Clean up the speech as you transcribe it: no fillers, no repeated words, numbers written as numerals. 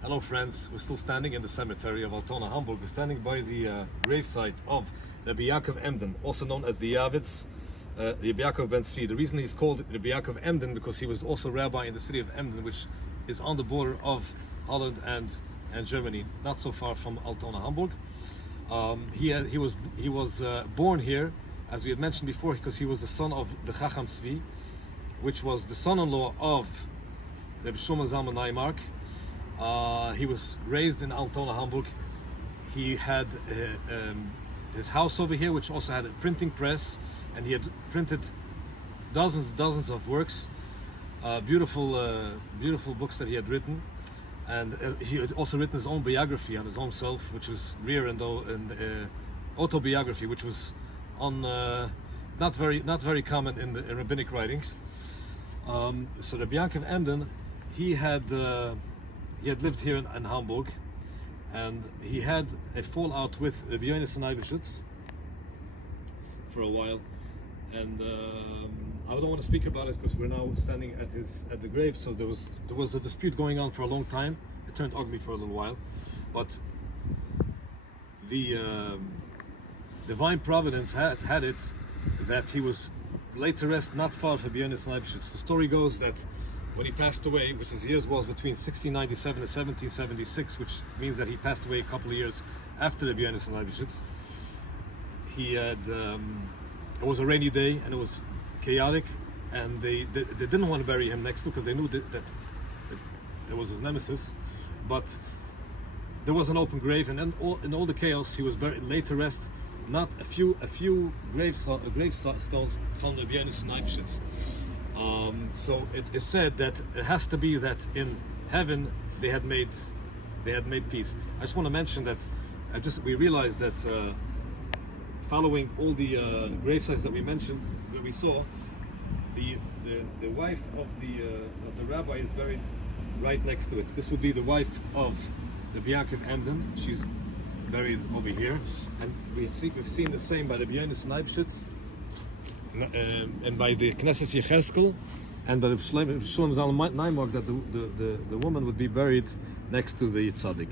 Hello friends, we're still standing in the cemetery of Altona, Hamburg. We're standing by the gravesite of Rabbi Emdin, also known as the Yavitz, Rabbi Yaakov ben Tzvi. The reason he's called Rabbi Emdin because he was also rabbi in the city of Emdin, which is on the border of Holland and Germany, not so far from Altona, Hamburg. He was born here, as we had mentioned before, because he was the son of the Chacham Tzvi, which was the son-in-law of Rabbi Shlomo Zalman Naimark. He was raised in Altona, Hamburg. He had his house over here, which also had a printing press, and he had printed dozens of works, beautiful books that he had written, and he had also written his own biography on his own self, which was rare, and Autobiography, which was on not very common in the rabbinic writings. So Rabbi Yaakov Emdin, he had lived here in Hamburg, and he had a fallout with Rabbi Yonis for a while, and I don't want to speak about it because we're now standing at the grave. So there was a dispute going on for a long time. It turned ugly for a little while, but the divine providence had it that he was laid to rest not far from Rabbi Yonis. The story goes that when he passed away, which his years was between 1697 and 1776, which means that he passed away a couple of years after Rabbi Yonis. He had it was a rainy day and it was chaotic, and they didn't want to bury him next to, because they knew that it was his nemesis. But there was an open grave, and then in all the chaos, he was laid to rest. Not a few gravestones found Rabbi Yonis. So it is said that it has to be that in heaven they had made peace. I just want to mention that we realized that following all the gravesites that we mentioned, where we saw the wife of the rabbi is buried right next to it. This would be the wife of the Rabbi Yaakov Emdin. She's buried over here, and we've seen the same by the Rabbi Yonis and by the Knesset Yecheskel, and by the Shlomo Zalman Naimark, that the woman would be buried next to the tzaddik.